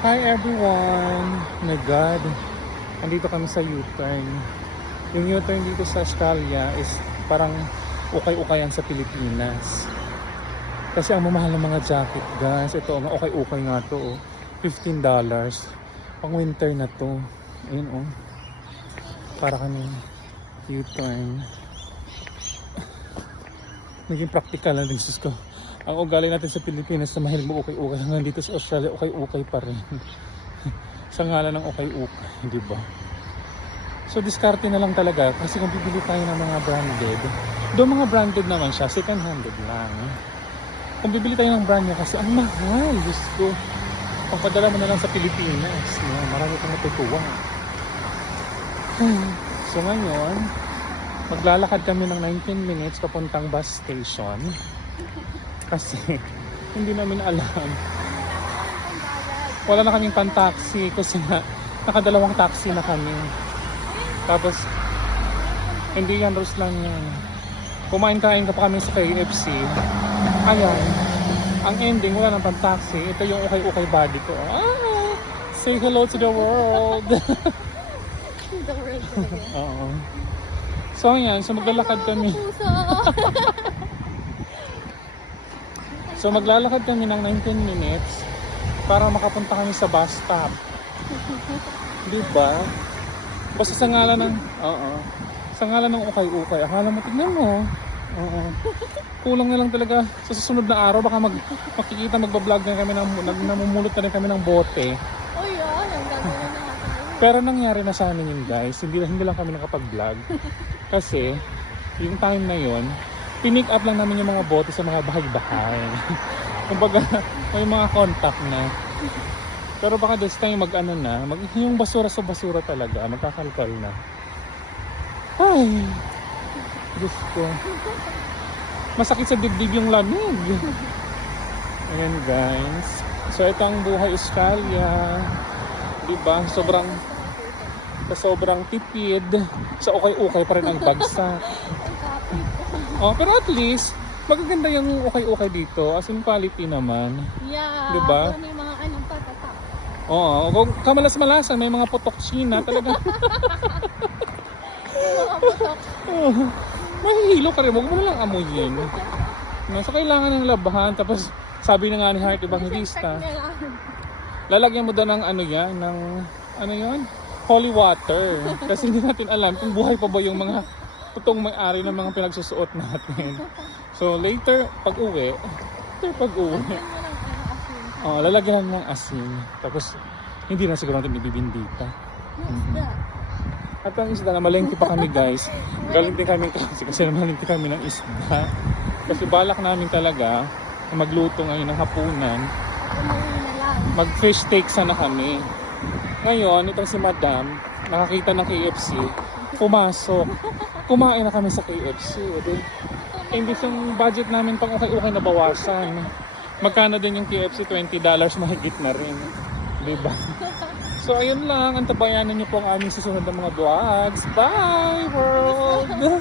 Hi everyone! My God, andito kami sa U-turn. Yung U-turn dito sa Australia is parang ukay-ukayan sa Pilipinas. Kasi ang mamahal ng mga jacket, guys. Ito, ang ukay-ukay nga to. Oh. $15. Pang winter na to. Ayun oh. Para kami U-turn. Naging practical lang din, sus ko. Ang ugali natin sa Pilipinas na mahilig mo ukay-ukay, hanggang dito sa Australia ukay-ukay pa rin. Sa ngalan ng ukay-ukay, di ba? So diskarte na lang talaga kasi kung bibili tayo ng mga branded, doon mga branded naman siya, second handed lang. Kung bibili tayo ng brand niya kasi ang mahal, Diyos ko. Pagpadala mo na lang sa Pilipinas, marami kang natutuwa. So ngayon, maglalakad kami ng 19 minutes papuntang bus station. Kasi hindi namin alam. Wala na kaming pan-taxi kasi nakadalawang taxi na kami. Tapos hindi yan, rules lang yan. Kumain-kain ka pa kami sa KFC. Ayan. Ang ending, wala ng pan-taxi. Ito yung ukay-ukay body ko. Ah, say hello to the world. The world talaga. Oo. So ayan, so maglalakad kami. So maglalakad kami ng 19 minutes para makapunta kami sa bus stop. Diba? Basta sa ngalan ng sa ngalan ng ukay-ukay. Akala mo, tignan mo. Oo. Kulang na lang talaga sa susunod na araw baka makikita magba-vlog na kami namumulot na rin kami ng bote. Oh yan, ang gagawin na nga tayo. Pero nangyari na sa amin yun, guys. Hindi lang kami nakapag-vlog. Kasi yung time na yun, pinick up lang namin yung mga bote sa mga bahay-bahay. Kumbaga, may mga contact na. Pero baka this time yung basura sa basura talaga, magkakalkal na. Ay, Diyos ko. Masakit sa dibdib yung lamig. Ayan guys. So ito ang buhay Australia. Diba? Sobrang tipid. Sa ukay-ukay pa rin ang bagsak. Oh, pero at least magaganda yung ukay-ukay dito, as in quality naman. Yeah, diba? may mga anong patatak. Oo, kung kamalas-malasan, may mga putok China talaga. Mga putok. Mahihilo ka rin, huwag mo na lang amuyin. So kailangan ng labahan, tapos sabi na nga ni Heart Evangelista, lalagyan mo daw ng holy water. Kasi hindi natin alam kung buhay pa ba yung mga totoong may-ari ng mga pinagsusuot natin. So later, pag-uwi, lalagyan ng asin. Tapos hindi na siguro natin ibibindita. At ang isda na malengke pa kami, guys. Galing din kami kasi malengke kami ng isda. Kasi balak namin talaga na magluto ngayon ng hapunan. Mag-fish steak sana kami. Ngayon, itong si Madam, nakakita ng KFC, pumasok. Kumain na kami sa KFC. Imbis yung budget namin pang ukay-ukay na bawasan. Magkano din yung KFC? $20 mahigit na rin. Diba? So ayun lang, antabayanan niyo po ang aming susunod na mga vlogs. Bye world!